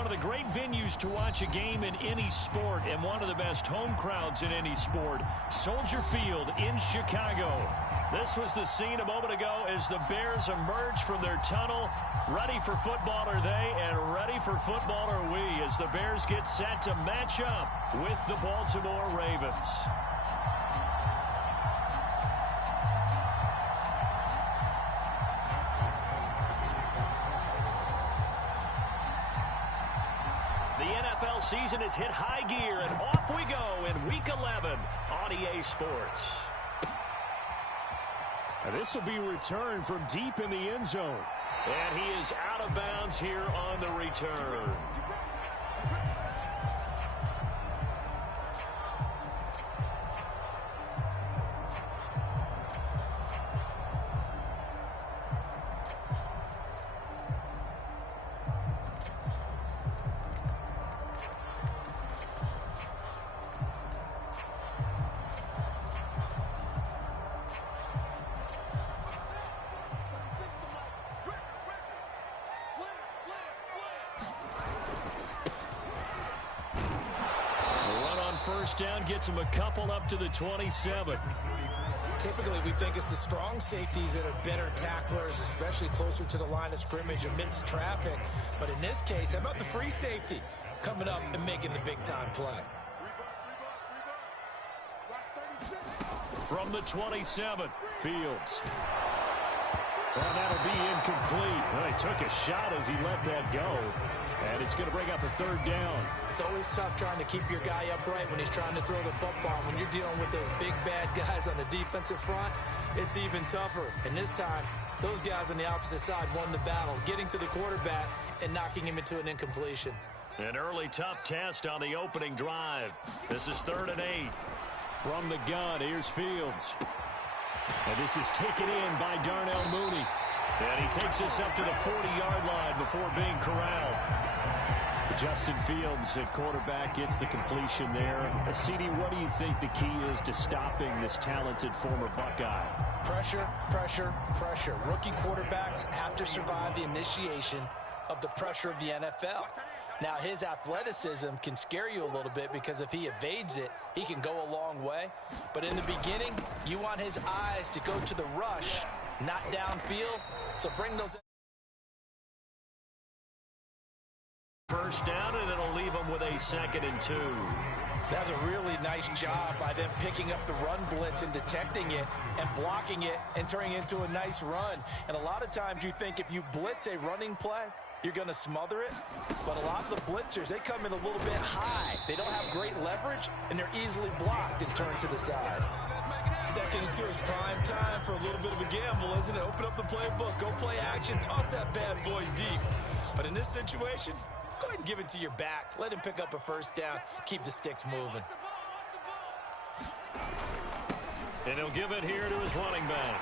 One of the great venues to watch a game in any sport and one of the best home crowds in any sport, Soldier Field in Chicago. This was the scene a moment ago as the Bears emerge from their tunnel. Ready for football are they, and ready for football are we as the Bears get set to match up with the Baltimore Ravens. The NFL season has hit high gear, and off we go in Week 11 on EA Sports. This will be returned from deep in the end zone. And he is out of bounds here on the return. First down gets him a couple up to the 27. Typically, we think it's the strong safeties that are better tacklers, especially closer to the line of scrimmage amidst traffic. But in this case, how about the free safety coming up and making the big-time play? From the 27, Fields. And that'll be incomplete. Well, he took a shot as he let that go. And it's going to bring up a third down. It's always tough trying to keep your guy upright when he's trying to throw the football. When you're dealing with those big, bad guys on the defensive front, it's even tougher. And this time, those guys on the opposite side won the battle, getting to the quarterback and knocking him into an incompletion. An early tough test on the opening drive. This is 3rd and 8. From the gun, here's Fields. And this is taken in by Darnell Mooney. And he takes us up to the 40-yard line before being corralled. Justin Fields at quarterback gets the completion there. CD, what do you think the key is to stopping this talented former Buckeye? Pressure, pressure, pressure. Rookie quarterbacks have to survive the initiation of the pressure of the NFL. Now, his athleticism can scare you a little bit because if he evades it, he can go a long way. But in the beginning, you want his eyes to go to the rush, not downfield. So bring those... First down, and it'll leave them with a 2nd and 2. That's a really nice job by them picking up the run blitz and detecting it and blocking it and turning it into a nice run. And a lot of times you think if you blitz a running play, you're going to smother it. But a lot of the blitzers, they come in a little bit high. They don't have great leverage, and they're easily blocked and turned to the side. 2nd and 2 is prime time for a little bit of a gamble, isn't it? Open up the playbook, go play action, toss that bad boy deep. But in this situation, go ahead and give it to your back. Let him pick up a first down. Keep the sticks moving. And he'll give it here to his running back.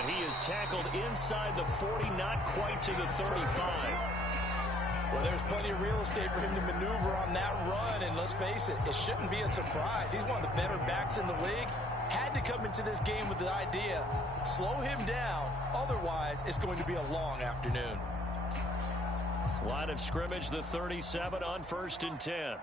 And he is tackled inside the 40, not quite to the 35. Well, there's plenty of real estate for him to maneuver on that run. And let's face it, it shouldn't be a surprise. He's one of the better backs in the league. Had to come into this game with the idea, slow him down. Otherwise, it's going to be a long afternoon. Line of scrimmage, the 37 on 1st and 10.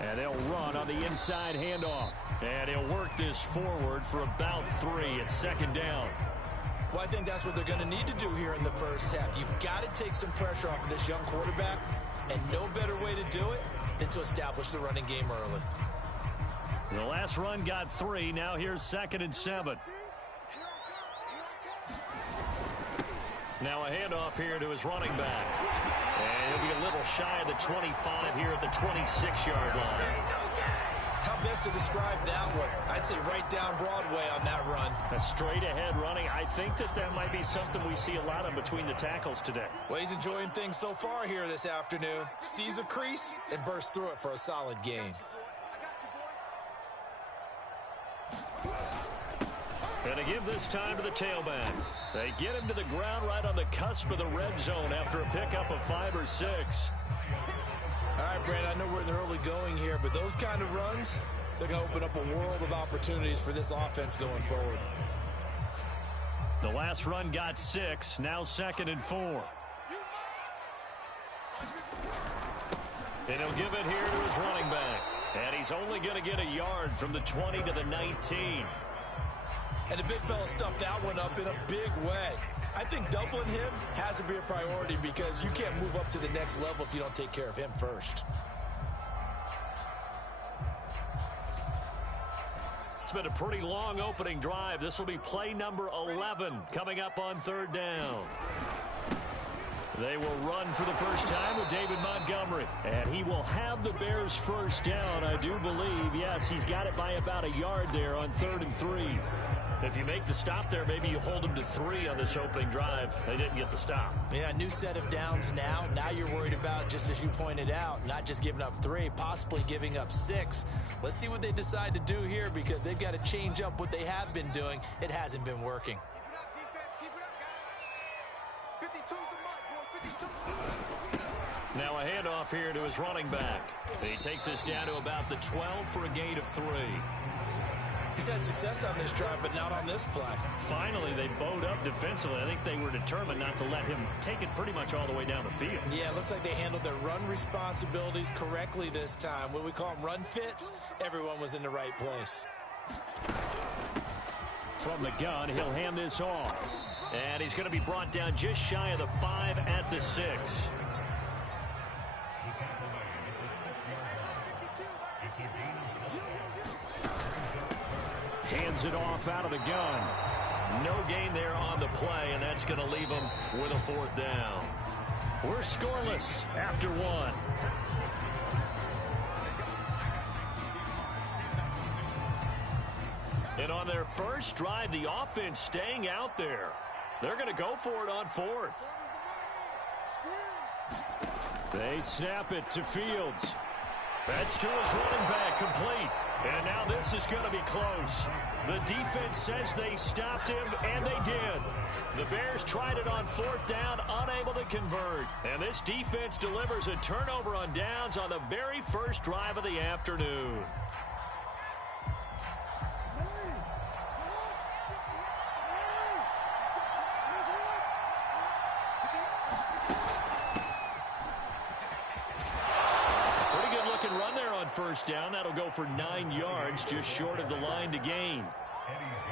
And they'll run on the inside handoff. And he'll work this forward for about 3 at 2nd down. Well, I think that's what they're going to need to do here in the first half. You've got to take some pressure off of this young quarterback, and no better way to do it than to establish the running game early. The last run got 3. Now here's 2nd and 7. Now a handoff here to his running back. And he'll be a little shy of the 25 here at the 26-yard line. How best to describe that one? I'd say right down Broadway on that run. A straight-ahead running. I think that might be something we see a lot of between the tackles today. Well, he's enjoying things so far here this afternoon. Sees a crease and bursts through it for a solid gain. And to give this time to the tailback. They get him to the ground right on the cusp of the red zone after a pickup of 5 or 6. All right, Brandon, I know we're in the early going here, but those kind of runs, they're going to open up a world of opportunities for this offense going forward. The last run got 6, now 2nd and 4. And he'll give it here to his running back. And he's only going to get a yard from the 20 to the 19. And the big fella stuffed that one up in a big way. I think doubling him has to be a priority because you can't move up to the next level if you don't take care of him first. It's been a pretty long opening drive. This will be play number 11 coming up on third down. They will run for the first time with David Montgomery. And he will have the Bears first down, I do believe. Yes, he's got it by about a yard there on 3rd and 3. If you make the stop there, maybe you hold them to 3 on this opening drive. They didn't get the stop. Yeah, new set of downs now. Now you're worried about, just as you pointed out, not just giving up 3, possibly giving up 6. Let's see what they decide to do here because they've got to change up what they have been doing. It hasn't been working. Now a handoff here to his running back. He takes us down to about the 12 for a gain of 3. He's had success on this drive, but not on this play. Finally, they bowed up defensively. I think they were determined not to let him take it pretty much all the way down the field. Yeah, it looks like they handled their run responsibilities correctly this time. What we call them run fits, everyone was in the right place. From the gun, he'll hand this off. And he's going to be brought down just shy of the 5 at the 6. Hands it off out of the gun. No gain there on the play, and that's going to leave him with a 4th down. We're scoreless after 1. And on their first drive, the offense staying out there. They're going to go for it on 4th. They snap it to Fields. That's to his running back, complete. And now this is going to be close. The defense says they stopped him, and they did. The Bears tried it on 4th down, unable to convert. And this defense delivers a turnover on downs on the very first drive of the afternoon. First down. That'll go for 9 yards, just short of the line to gain.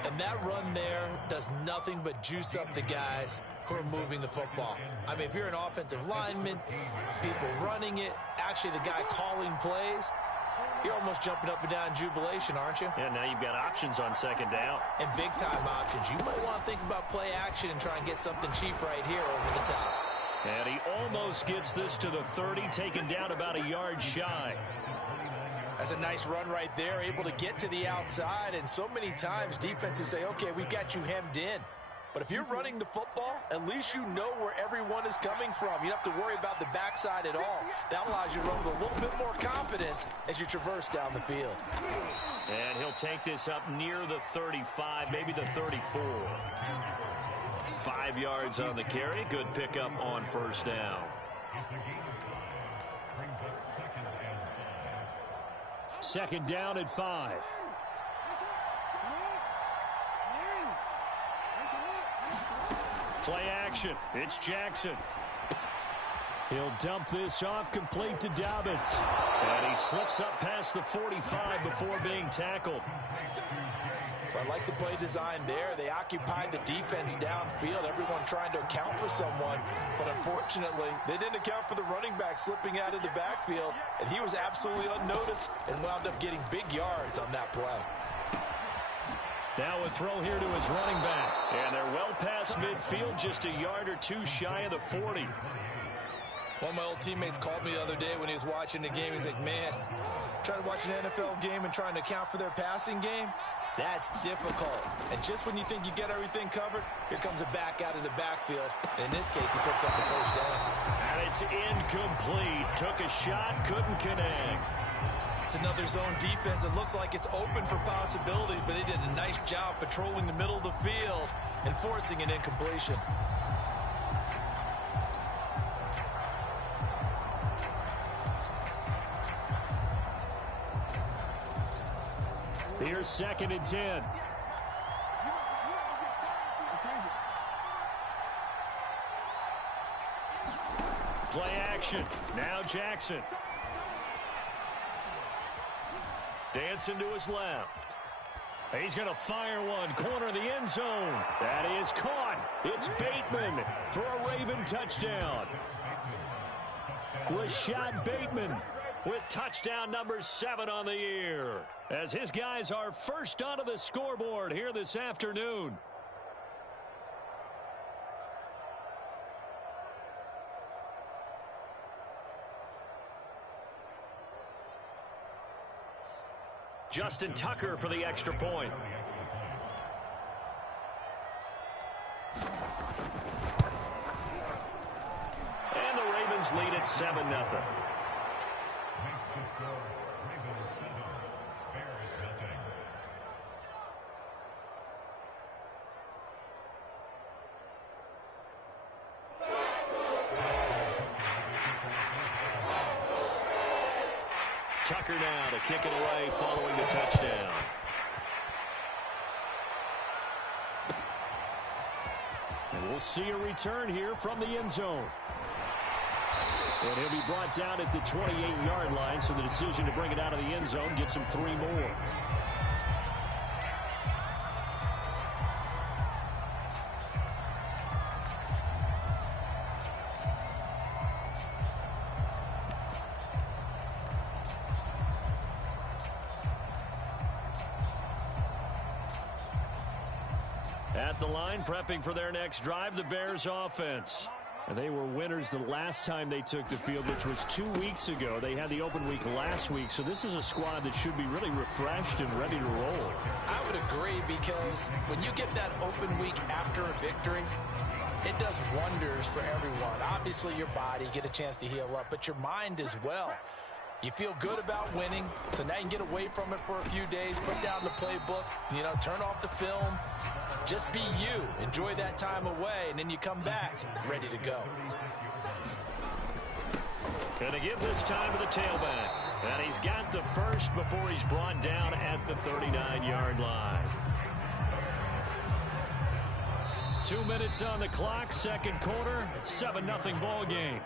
And that run there does nothing but juice up the guys who are moving the football. I mean, if you're an offensive lineman, people running it, actually the guy calling plays, you're almost jumping up and down in jubilation, aren't you? Yeah, now you've got options on 2nd down. And big-time options. You might want to think about play action and try and get something cheap right here over the top. And he almost gets this to the 30, taken down about a yard shy. That's a nice run right there, able to get to the outside. And so many times defenses say, okay, we've got you hemmed in. But if you're running the football, at least you know where everyone is coming from. You don't have to worry about the backside at all. That allows you to run with a little bit more confidence as you traverse down the field. And he'll take this up near the 35, maybe the 34. 5 yards on the carry. Good pickup on first down. Second down at 5. Play action. It's Jackson. He'll dump this off, complete to Dobbins. And he slips up past the 45 before being tackled. I like the play design there. They occupied the defense downfield, everyone trying to account for someone. But unfortunately, they didn't account for the running back slipping out of the backfield. And he was absolutely unnoticed and wound up getting big yards on that play. Now a throw here to his running back. And they're well past midfield, just a yard or 2 shy of the 40. One of my old teammates called me the other day when he was watching the game. He's like, man, trying to watch an NFL game and trying to account for their passing game? That's difficult. And just when you think you get everything covered, here comes a back out of the backfield. And in this case, he picks up the first down. And it's incomplete. Took a shot, couldn't connect. It's another zone defense. It looks like it's open for possibilities, but they did a nice job patrolling the middle of the field and forcing an incompletion. Here's 2nd and 10. Play action. Now Jackson. Dancing to his left. He's going to fire one. Corner of the end zone. That is caught. It's Bateman for a Raven touchdown. Rashad Bateman with touchdown number 7 on the year, as his guys are first onto the scoreboard here this afternoon. Justin Tucker for the extra point. And the Ravens lead at 7-0. Tucker now to kick it away following the touchdown. And we'll see a return here from the end zone. And he'll be brought down at the 28-yard line, so the decision to bring it out of the end zone gets him 3 more. At the line, prepping for their next drive, the Bears offense. And they were winners the last time they took the field, which was 2 weeks ago. They had the open week last week, so this is a squad that should be really refreshed and ready to roll. I would agree, because when you get that open week after a victory, it does wonders for everyone. Obviously, your body, get a chance to heal up, but your mind as well. You feel good about winning, so now you can get away from it for a few days, put down the playbook, turn off the film. Just be you. Enjoy that time away, and then you come back ready to go. Going to give this time to the tailback. And he's got the first before he's brought down at the 39-yard line. 2 minutes on the clock, second quarter, 7-0 ball game.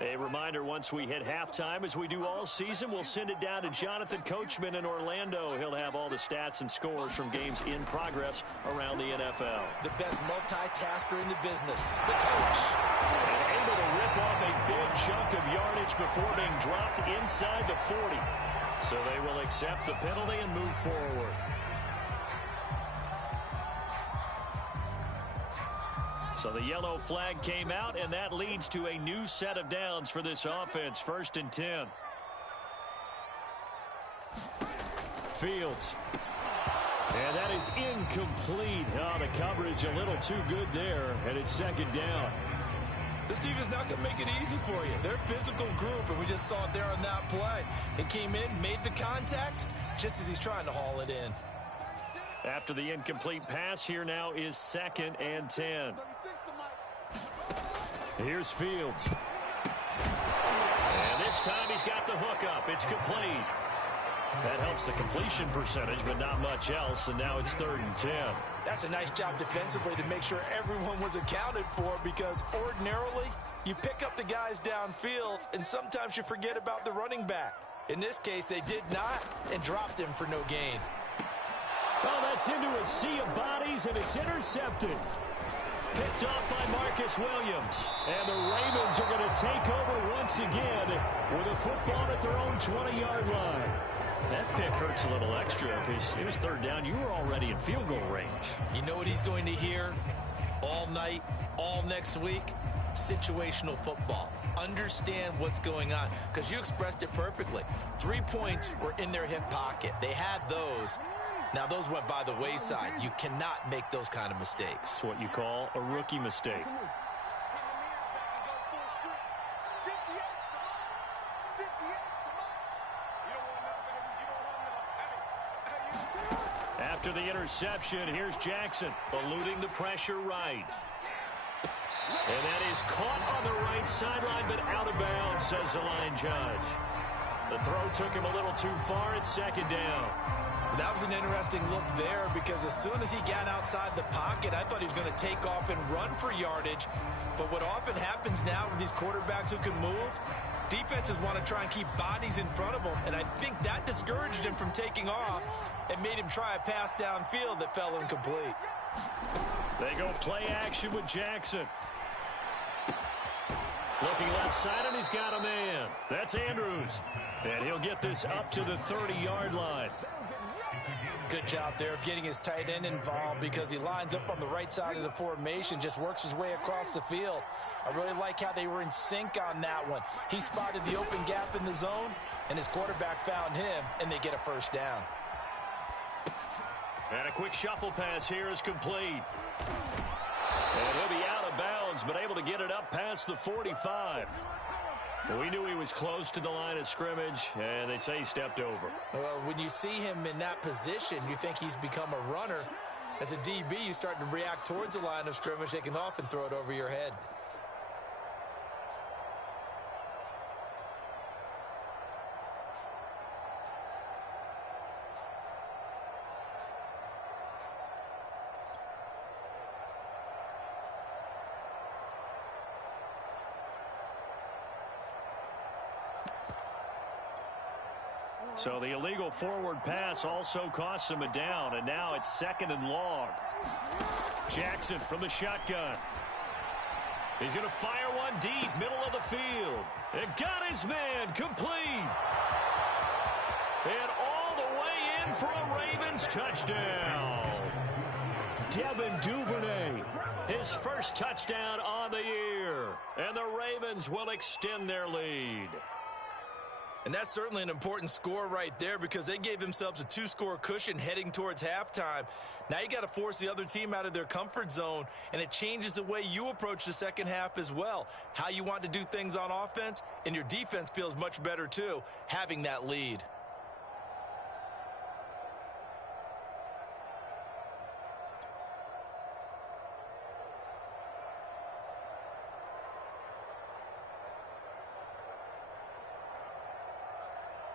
A reminder, once we hit halftime, as we do all season, we'll send it down to Jonathan Coachman in Orlando. He'll have all the stats and scores from games in progress around the NFL. The best multitasker in the business, the coach. And able to rip off a big chunk of yardage before being dropped inside the 40. So they will accept the penalty and move forward. So the yellow flag came out, and that leads to a new set of downs for this offense. 1st and 10. Fields. And that is incomplete. Oh, the coverage a little too good there, and it's 2nd down. This defense not going to make it easy for you. They're a physical group, and we just saw it there on that play. He came in, made the contact, just as he's trying to haul it in. After the incomplete pass, here now is 2nd and 10. Here's Fields. And this time he's got the hook up. It's complete. That helps the completion percentage, but not much else, and now it's 3rd and 10. That's a nice job defensively to make sure everyone was accounted for, because ordinarily you pick up the guys downfield, and sometimes you forget about the running back. In this case, they did not, and dropped him for no gain. Well, that's into a sea of bodies, and it's intercepted. Picked off by Marcus Williams. And the Ravens are going to take over once again with a football at their own 20-yard line. That pick hurts a little extra because it was 3rd down. You were already in field goal range. You know what he's going to hear all night, all next week? Situational football. Understand what's going on, because you expressed it perfectly. 3 points were in their hip pocket. They had those. Now, those went by the wayside. You cannot make those kind of mistakes. It's what you call a rookie mistake. After the interception, here's Jackson, eluding the pressure right. And that is caught on the right sideline, but out of bounds, says the line judge. The throw took him a little too far. It's 2nd down. That was an interesting look there because as soon as he got outside the pocket, I thought he was going to take off and run for yardage. But what often happens now with these quarterbacks who can move, defenses want to try and keep bodies in front of them, and I think that discouraged him from taking off and made him try a pass downfield that fell incomplete. They go play action with Jackson. Looking left side, and he's got a man. That's Andrews. And he'll get this up to the 30-yard line. Good job there of getting his tight end involved because he lines up on the right side of the formation, just works his way across the field. I really like how they were in sync on that one. He spotted the open gap in the zone, and his quarterback found him, and they get a first down. And a quick shuffle pass here is complete. And he'll be out of bounds, but able to get it up past the 45. We knew he was close to the line of scrimmage, and they say he stepped over. Well, when you see him in that position, you think he's become a runner. As a DB, you start to react towards the line of scrimmage. They can often throw it over your head. So the illegal forward pass also costs him a down, and now it's 2nd and long. Jackson from the shotgun. He's going to fire one deep, middle of the field. It got his man complete. And all the way in for a Ravens touchdown. Devin Duvernay, his first touchdown on the year. And the Ravens will extend their lead. And that's certainly an important score right there because they gave themselves a 2-score cushion heading towards halftime. Now you got to force the other team out of their comfort zone, and it changes the way you approach the second half as well. How you want to do things on offense, and your defense feels much better too, having that lead.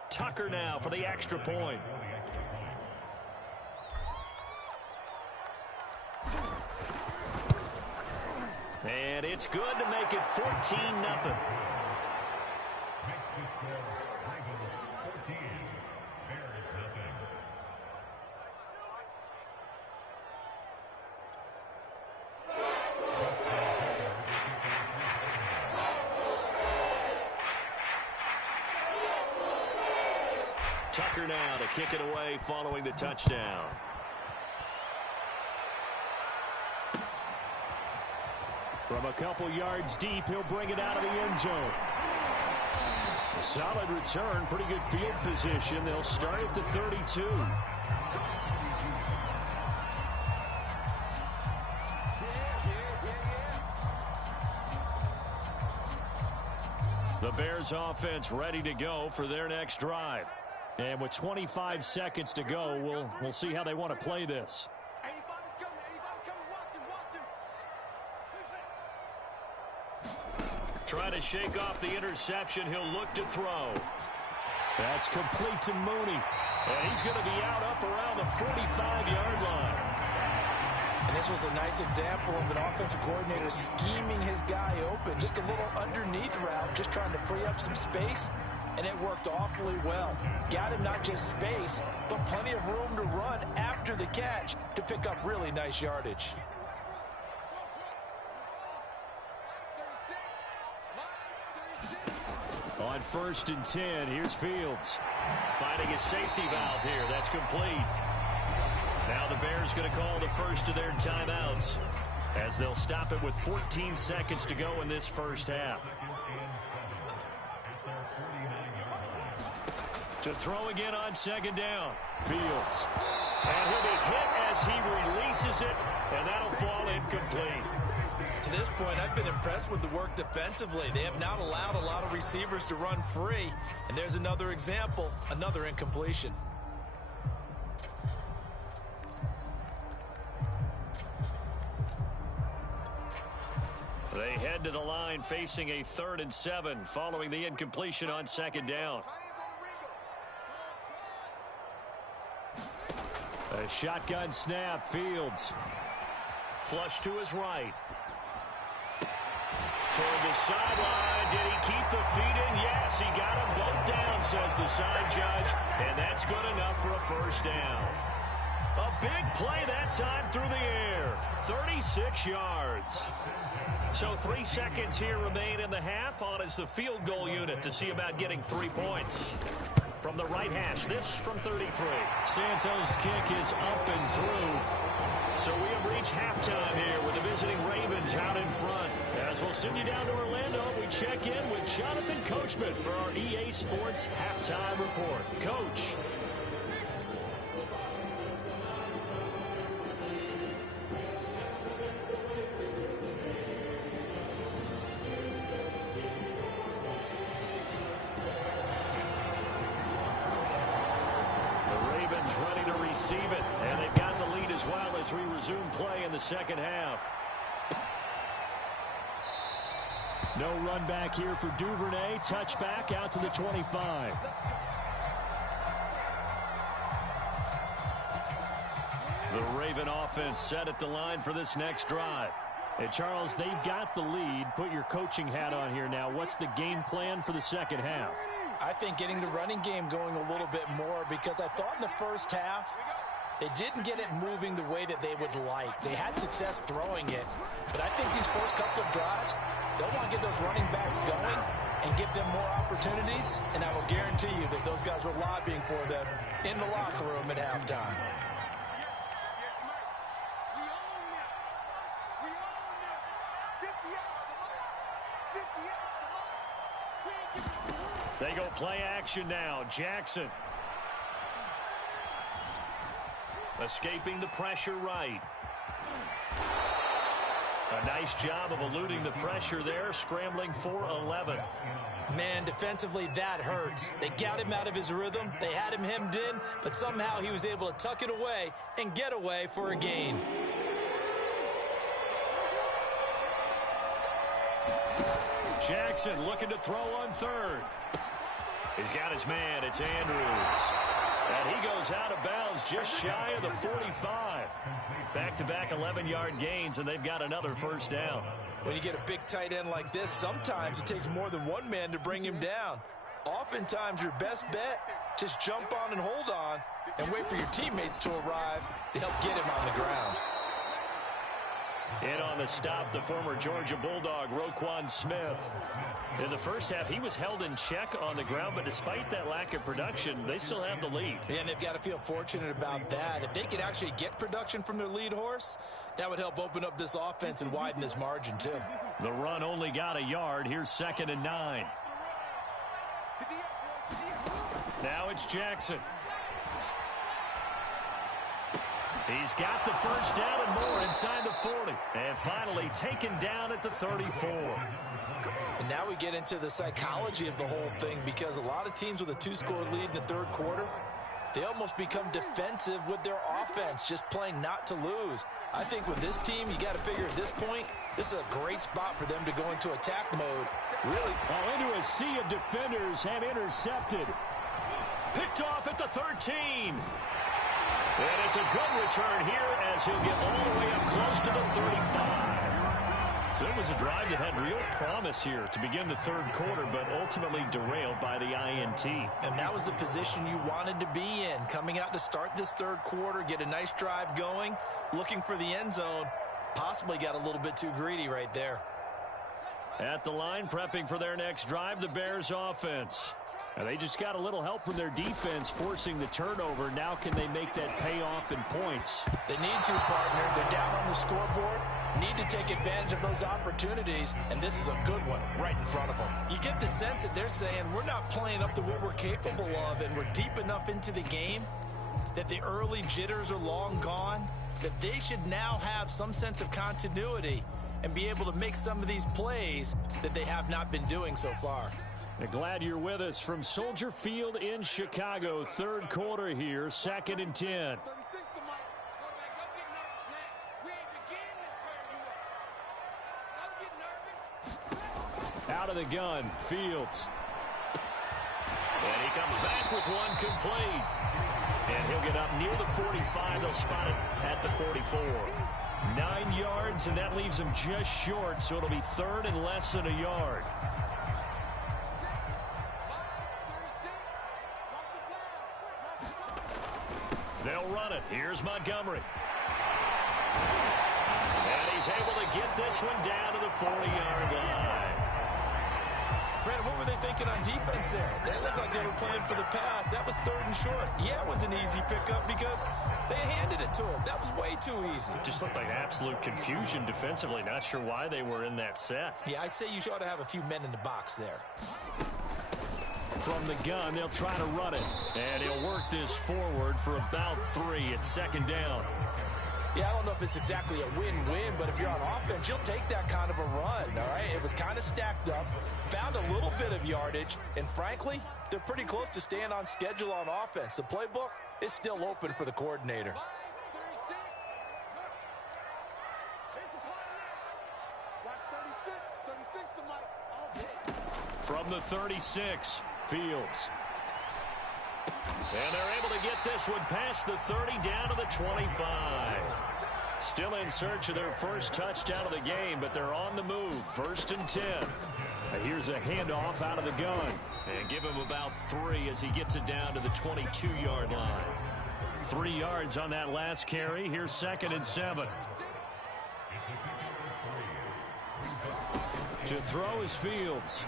Tucker now for the extra point. And it's good to make it 14-0. Tucker now to kick it away following the touchdown. From a couple yards deep, he'll bring it out of the end zone. A solid return, pretty good field position. They'll start at the 32. The Bears offense ready to go for their next drive. And with 25 seconds to go, we'll see how they want to play this. Trying to shake off the interception. He'll look to throw. That's complete to Mooney. And he's going to be out up around the 45-yard line. And this was a nice example of an offensive coordinator scheming his guy open. Just a little underneath route, just trying to free up some space. And it worked awfully well. Got him not just space, but plenty of room to run after the catch to pick up really nice yardage. On 1st and 10, here's Fields. Finding a safety valve here. That's complete. Now the Bears going to call the first of their timeouts as they'll stop it with 14 seconds to go in this first half. To throw again on 2nd down. Fields. And he'll be hit as he releases it, and that'll fall incomplete. To this point, I've been impressed with the work defensively. They have not allowed a lot of receivers to run free. And there's another example, another incompletion. They head to the line facing a 3rd and 7 following the incompletion on 2nd down. A shotgun snap, Fields. Flush to his right. Toward the sideline. Did he keep the feet in? Yes, he got them both down, says the side judge. And that's good enough for a first down. A big play that time through the air. 36 yards. So 3 seconds here remain in the half. On is the field goal unit to see about getting 3 points. From the right hash, this from 33. Santos' kick is up and through. So we have reached halftime here with the visiting Ravens out in front. As we'll send you down to Orlando, we check in with Jonathan Coachman for our EA Sports Halftime Report. Coach. As we resume play in the second half. No run back here for Duvernay. Touchback out to the 25. The Raven offense set at the line for this next drive. Hey, Charles, they've got the lead. Put your coaching hat on here now. What's the game plan for the second half? I think getting the running game going a little bit more, because I thought in the first half they didn't get it moving the way that they would like. They had success throwing it. But I think these first couple of drives, they'll want to get those running backs going and give them more opportunities. And I will guarantee you that those guys were lobbying for them in the locker room at halftime. They go play action now. Jackson. Escaping the pressure right. A nice job of eluding the pressure there, scrambling for 11. Man, defensively, that hurts. They got him out of his rhythm. They had him hemmed in, but somehow he was able to tuck it away and get away for a gain. Jackson looking to throw on third. He's got his man. It's Andrews. And he goes out of bounds just shy of the 45. Back-to-back 11-yard gains, and they've got another first down. When you get a big tight end like this, sometimes it takes more than one man to bring him down. Oftentimes, your best bet, just jump on and hold on and wait for your teammates to arrive to help get him on the ground. In on the stop, the former Georgia Bulldog, Roquan Smith. In the first half, he was held in check on the ground, but despite that lack of production, they still have the lead. And they've got to feel fortunate about that. If they could actually get production from their lead horse, that would help open up this offense and widen this margin, too. The run only got a yard. Here's 2nd and 9. Now it's Jackson. He's got the first down and more inside the 40. And finally taken down at the 34. And now we get into the psychology of the whole thing, because a lot of teams with a 2-score lead in the third quarter, they almost become defensive with their offense, just playing not to lose. I think with this team, you got to figure at this point, this is a great spot for them to go into attack mode. Really. Into a sea of defenders and intercepted. Picked off at the 13. And it's a good return here as he'll get all the way up close to the 35. So it was a drive that had real promise here to begin the third quarter, but ultimately derailed by the INT. And that was the position you wanted to be in, coming out to start this third quarter, get a nice drive going, looking for the end zone. Possibly got a little bit too greedy right there. At the line, prepping for their next drive, the Bears offense. And they just got a little help from their defense forcing the turnover. Now can they make that payoff in points? They need to, partner. They're down on the scoreboard. Need to take advantage of those opportunities, and this is a good one right in front of them. You get the sense that they're saying we're not playing up to what we're capable of, and we're deep enough into the game that the early jitters are long gone, that they should now have some sense of continuity and be able to make some of these plays that they have not been doing so far. Glad you're with us from Soldier Field in Chicago. Third quarter here, 2nd and 10. Out of the gun, Fields. And he comes back with one complete. And he'll get up near the 45. They'll spot it at the 44. 9 yards, and that leaves him just short, so it'll be third and less than a yard. They'll run it. Here's Montgomery. And he's able to get this one down to the 40-yard line. Brandon, what were they thinking on defense there? They looked like they were playing for the pass. That was third and short. Yeah, it was an easy pickup because they handed it to him. That was way too easy. It just looked like absolute confusion defensively. Not sure why they were in that set. Yeah, I'd say you ought to have a few men in the box there. From the gun, they'll try to run it. And he'll work this forward for about 3. It's second down. Yeah, I don't know if it's exactly a win-win, but if you're on offense, you'll take that kind of a run, all right? It was kind of stacked up, found a little bit of yardage, and frankly, they're pretty close to staying on schedule on offense. The playbook is still open for the coordinator. From the 36, Fields. And they're able to get this one past the 30 down to the 25. Still in search of their first touchdown of the game, but they're on the move. First and 10. Here's a handoff out of the gun. And give him about 3 as he gets it down to the 22-yard line. 3 yards on that last carry. Here's second and 7. To throw is Fields.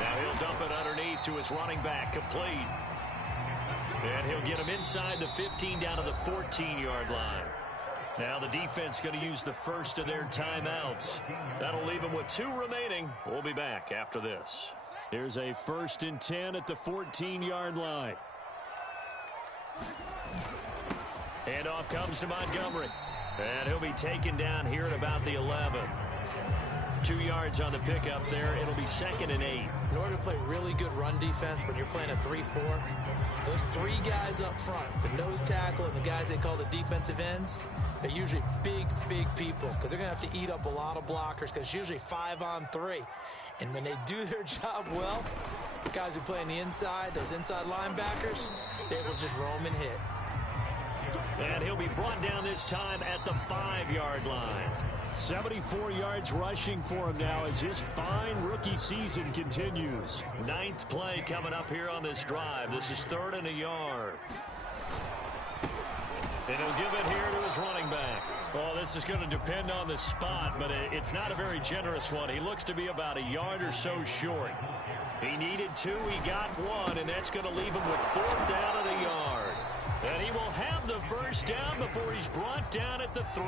Now he'll dump it underneath to his running back, complete. And he'll get him inside the 15 down to the 14-yard line. Now the defense going to use the first of their timeouts. That'll leave them with 2 remaining. We'll be back after this. Here's a first and 10 at the 14-yard line. Handoff comes to Montgomery. And he'll be taken down here at about the 11. 2 yards on the pickup there. It'll be second and 8. In order to play really good run defense when you're playing a 3-4, those 3 guys up front, the nose tackle and the guys they call the defensive ends, they're usually big, big people because they're going to have to eat up a lot of blockers because it's usually 5 on 3. And when they do their job well, the guys who play on the inside, those inside linebackers, they will just roam and hit. And he'll be brought down this time at the 5-yard line. 74 yards rushing for him now as his fine rookie season continues. 9th play coming up here on this drive. This is 3rd and a yard. And he'll give it here to his running back. Well, this is going to depend on the spot, but it's not a very generous one. He looks to be about a yard or so short. He needed 2, he got 1, and that's going to leave him with 4th down at a yard. And he will have the first down before he's brought down at the 3.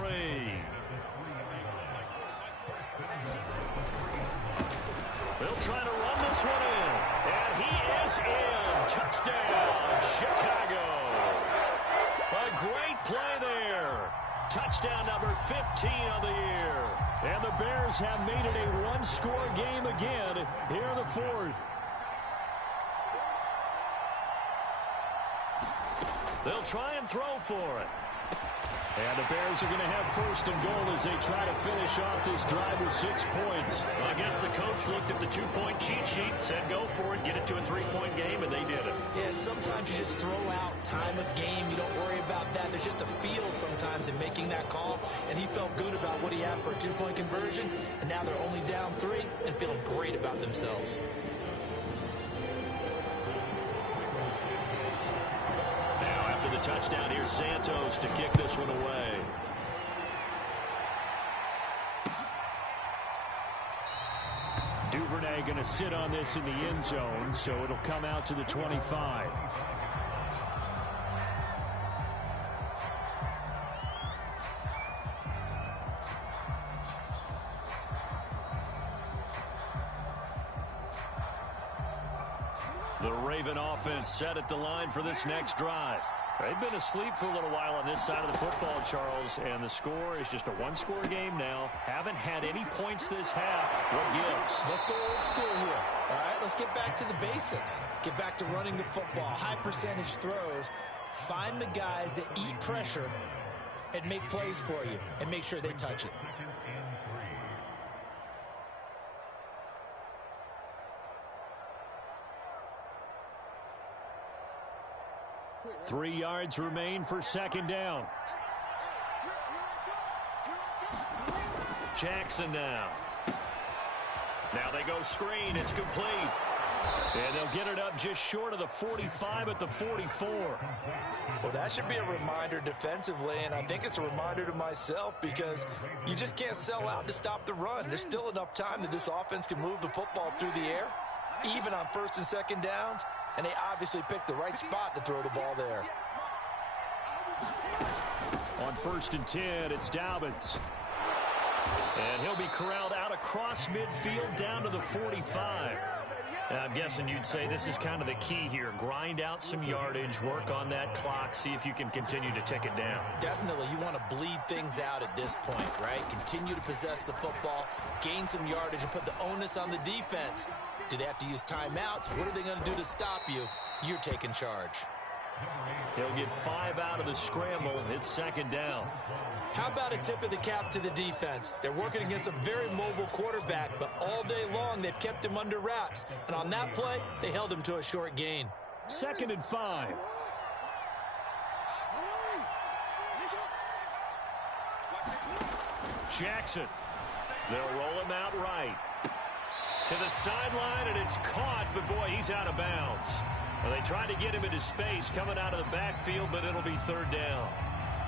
They'll try to run this one in. And he is in. Touchdown, Chicago. A great play there. Touchdown number 15 of the year. And the Bears have made it a 1-score game again here in the 4th. They'll try and throw for it. And the Bears are going to have first and goal as they try to finish off this drive with 6 points. Well, I guess the coach looked at the 2-point cheat sheet, said go for it, get it to a 3-point game, and they did it. Yeah, and sometimes you just throw out time of game. You don't worry about that. There's just a feel sometimes in making that call, and he felt good about what he had for a 2-point conversion, and now they're only down 3 and feeling great about themselves. The touchdown, here's Santos to kick this one away. Duvernay going to sit on this in the end zone, so it'll come out to the 25. The Raven offense set at the line for this next drive. They've been asleep for a little while on this side of the football, Charles, and the score is just a 1-score game now. Haven't had any points this half. What gives? Let's go old school here. All right, let's get back to the basics. Get back to running the football, high percentage throws. Find the guys that eat pressure and make plays for you and make sure they touch it. 3 yards remain for second down. Jackson now. Now they go screen. It's complete. And they'll get it up just short of the 45 at the 44. Well, that should be a reminder defensively, and I think it's a reminder to myself because you just can't sell out to stop the run. There's still enough time that this offense can move the football through the air, even on first and second downs, and they obviously picked the right spot to throw the ball there. On first and 10, it's Dobbins. And he'll be corralled out across midfield down to the 45. I'm guessing you'd say this is kind of the key here. Grind out some yardage, work on that clock, see if you can continue to tick it down. Definitely, you want to bleed things out at this point, right? Continue to possess the football, gain some yardage, and put the onus on the defense. Do they have to use timeouts? What are they going to do to stop you? You're taking charge. He'll get 5 out of the scramble. It's second down. How about a tip of the cap to the defense? They're working against a very mobile quarterback, but all day long they've kept him under wraps. And on that play, they held him to a short gain. Second and 5. Jackson. They'll roll him out right. To the sideline, and it's caught, but boy, he's out of bounds. Well, they tried to get him into space coming out of the backfield, but it'll be third down.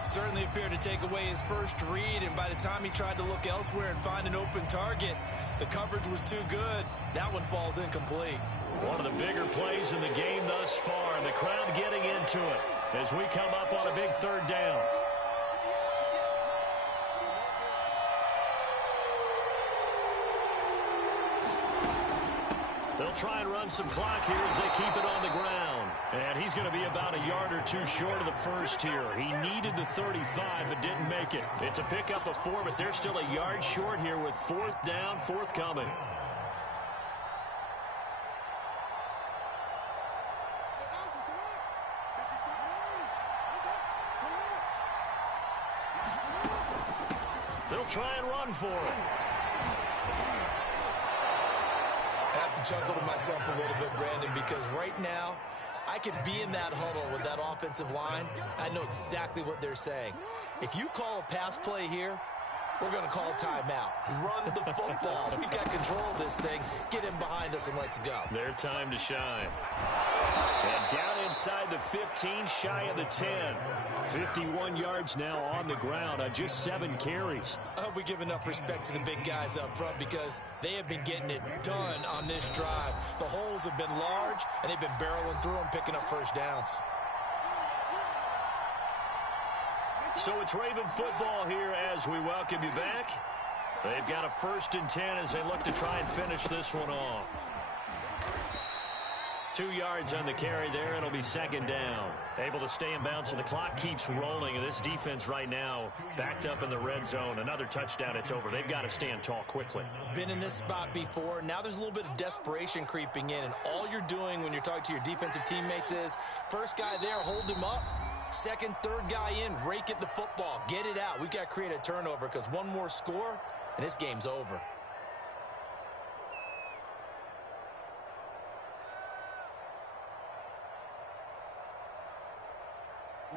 Certainly appeared to take away his first read, and by the time he tried to look elsewhere and find an open target, the coverage was too good. That one falls incomplete. One of the bigger plays in the game thus far, and the crowd getting into it as we come up on a big third down. They'll try and run some clock here as they keep it on the ground. And he's going to be about a yard or two short of the first here. He needed the 35, but didn't make it. It's a pickup of 4, but they're still a yard short here with fourth down, forthcoming. They'll try and run for it. I have to chuckle to myself a little bit, Brandon, because right now I could be in that huddle with that offensive line. I know exactly what they're saying. If you call a pass play here, we're going to call timeout. Run the football. We've got control of this thing. Get him behind us and let's go. Their time to shine. And down inside the 15, shy of the 10. 51 yards now on the ground on just 7 carries. I hope we give enough respect to the big guys up front because they have been getting it done on this drive. The holes have been large, and they've been barreling through them, picking up first downs. So it's Raven football here as we welcome you back. They've got a first and 10 as they look to try and finish this one off. 2 yards on the carry there. It'll be second down. Able to stay in bounds, and the clock keeps rolling. And this defense right now backed up in the red zone. Another touchdown, it's over. They've got to stand tall quickly. Been in this spot before. Now there's a little bit of desperation creeping in. And all you're doing when you're talking to your defensive teammates is, first guy there, hold him up. Second, third guy in, rake at the football. Get it out. We've got to create a turnover because one more score, and this game's over.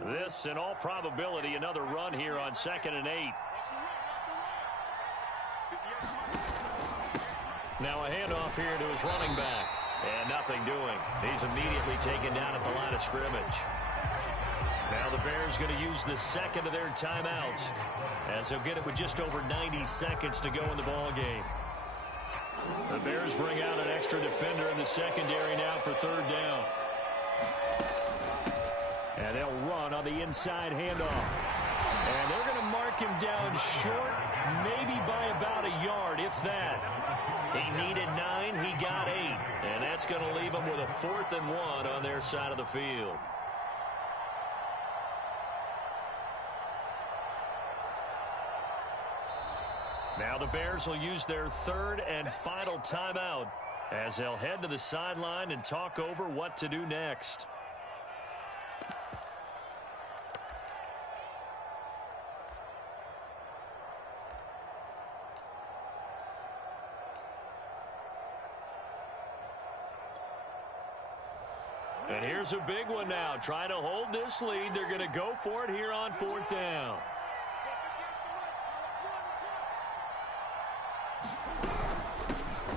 This, in all probability, another run here on 2nd and 8. Now a handoff here to his running back. And nothing doing. He's immediately taken down at the line of scrimmage. Now the Bears going to use the second of their timeouts as they'll get it with just over 90 seconds to go in the ball game. The Bears bring out an extra defender in the secondary now for third down. And they'll run on the inside handoff. And they're going to mark him down short, maybe by about a yard, if that. He needed 9, he got 8. And that's going to leave him with a 4th and 1 on their side of the field. Now the Bears will use their third and final timeout as they'll head to the sideline and talk over what to do next. And here's a big one now. Trying to hold this lead. They're going to go for it here on 4th down.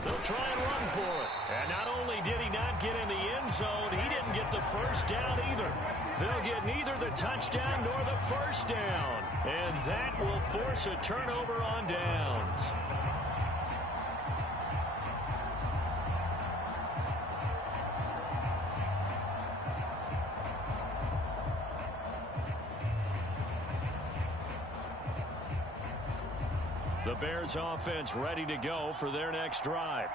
They'll try and run for it. And not only did he not get in the end zone, he didn't get the first down either. They'll get neither the touchdown nor the first down. And that will force a turnover on downs. The Bears offense ready to go for their next drive.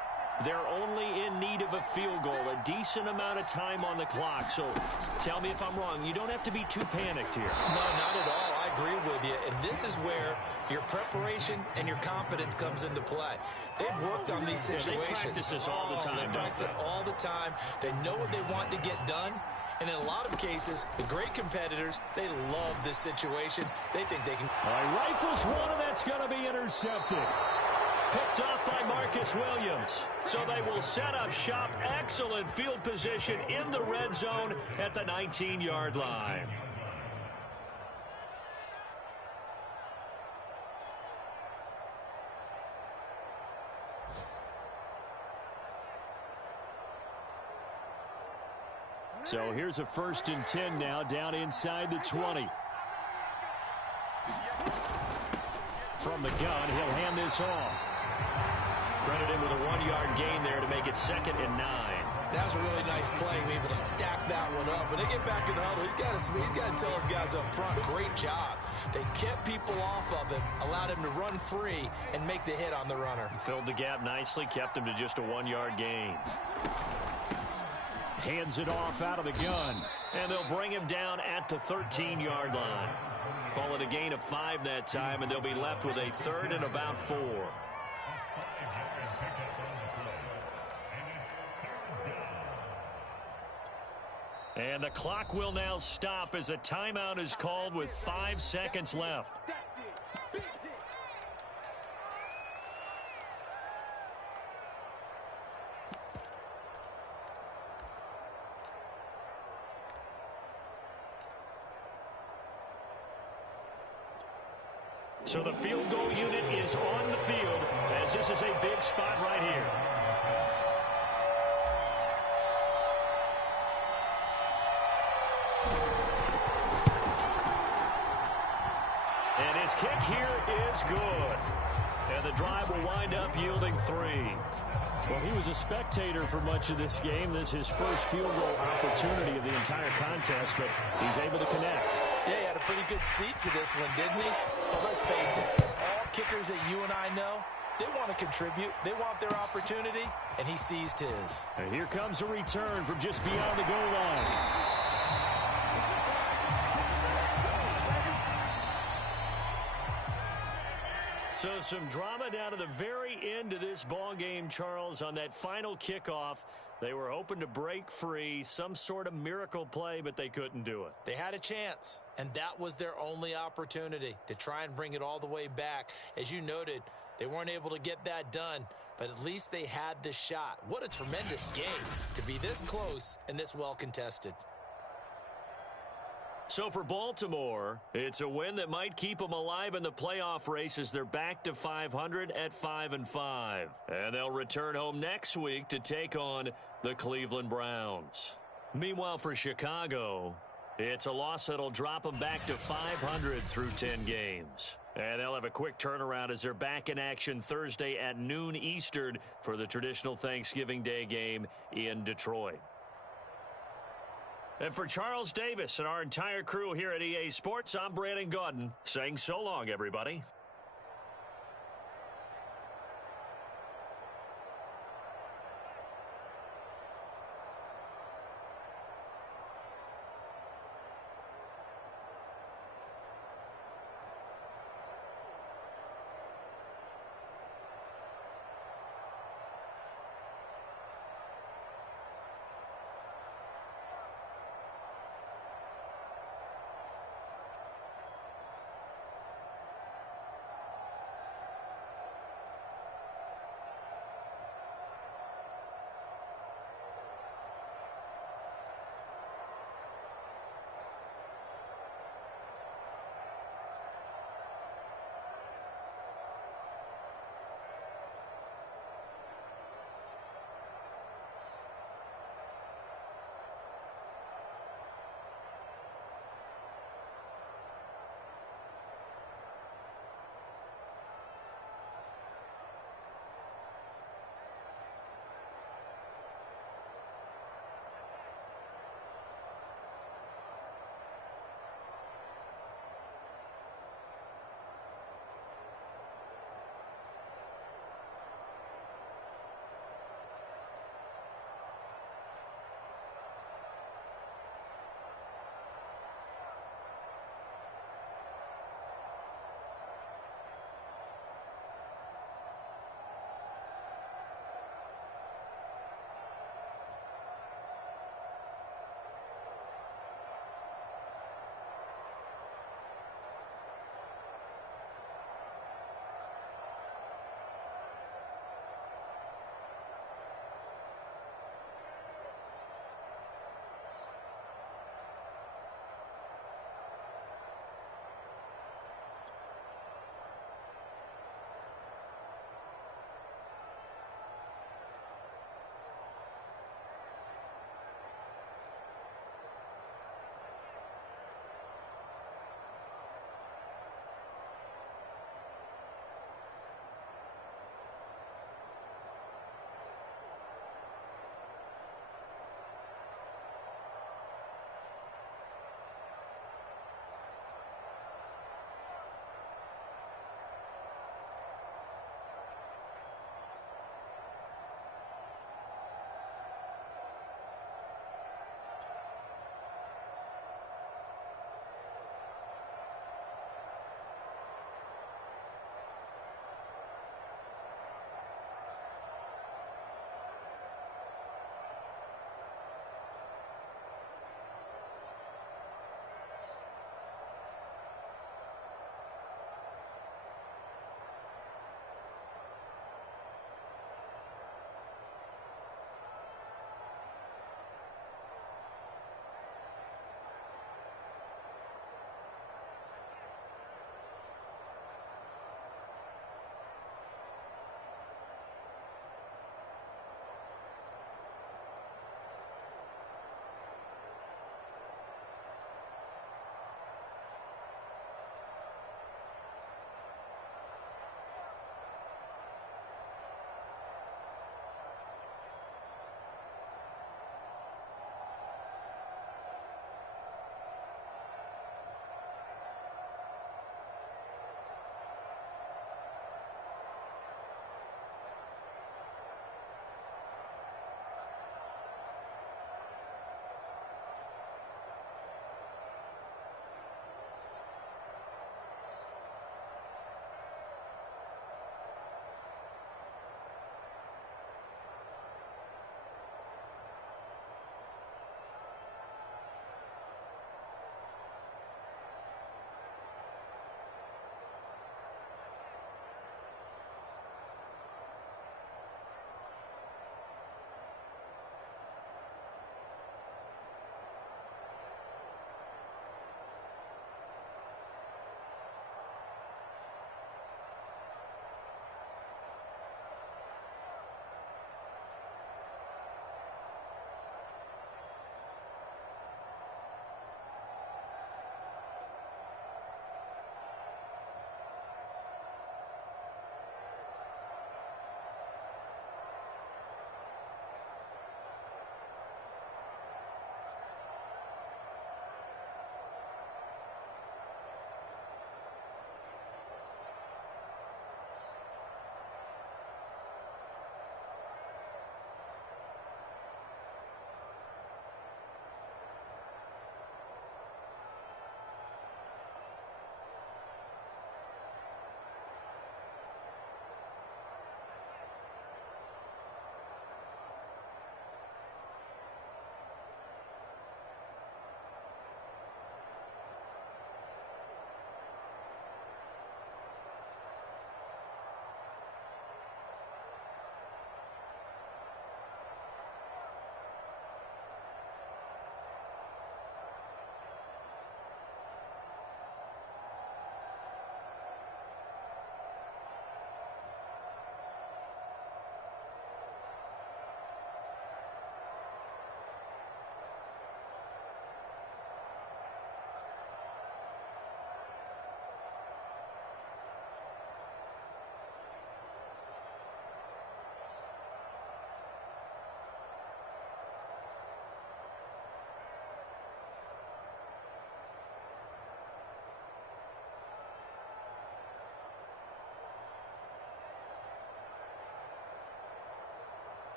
They're only in need of a field goal, a decent amount of time on the clock. So tell me if I'm wrong. You don't have to be too panicked here. No, not at all. I agree with you. And this is where your preparation and your confidence comes into play. They've worked on these situations. They practice this all the time. They practice it all the time. They know what they want to get done. And in a lot of cases, the great competitors, they love this situation. They think they can. All right, rifles one, and that's going to be intercepted. Picked off by Marcus Williams. So they will set up shop. Excellent field position in the red zone at the 19-yard line. So here's a 1st and 10 now, down inside the 20. From the gun, he'll hand this off. Credited with a 1-yard gain there to make it 2nd and 9. That was a really nice play, able to stack that one up. When they get back in the huddle, he's got to tell his guys up front, great job. They kept people off of him, allowed him to run free and make the hit on the runner. Filled the gap nicely, kept him to just a 1-yard gain. Hands it off out of the gun, and they'll bring him down at the 13-yard line. Call it a gain of 5 that time, and they'll be left with a 3rd and about 4. And the clock will now stop as a timeout is called with 5 seconds left. So the field goal unit is on the field as this is a big spot right here. And his kick here is good. And the drive will wind up yielding 3. Well, he was a spectator for much of this game. This is his first field goal opportunity of the entire contest, but he's able to connect. Yeah, he had a pretty good seat to this one, didn't he? But let's face it, all kickers that you and I know, they want to contribute. They want their opportunity, and he seized his. And here comes a return from just beyond the goal line. So some drama down to the very end of this ball game, Charles, on that final kickoff. They were hoping to break free, some sort of miracle play, but they couldn't do it. They had a chance, and that was their only opportunity to try and bring it all the way back. As you noted, they weren't able to get that done, but at least they had the shot. What a tremendous game to be this close and this well contested. So for Baltimore, it's a win that might keep them alive in the playoff race as they're back to 500 at 5-5. And they'll return home next week to take on the Cleveland Browns. Meanwhile, for Chicago, it's a loss that'll drop them back to 500 through 10 games. And they'll have a quick turnaround as they're back in action Thursday at noon Eastern for the traditional Thanksgiving Day game in Detroit. And for Charles Davis and our entire crew here at EA Sports, I'm Brandon Gaudin saying so long, everybody.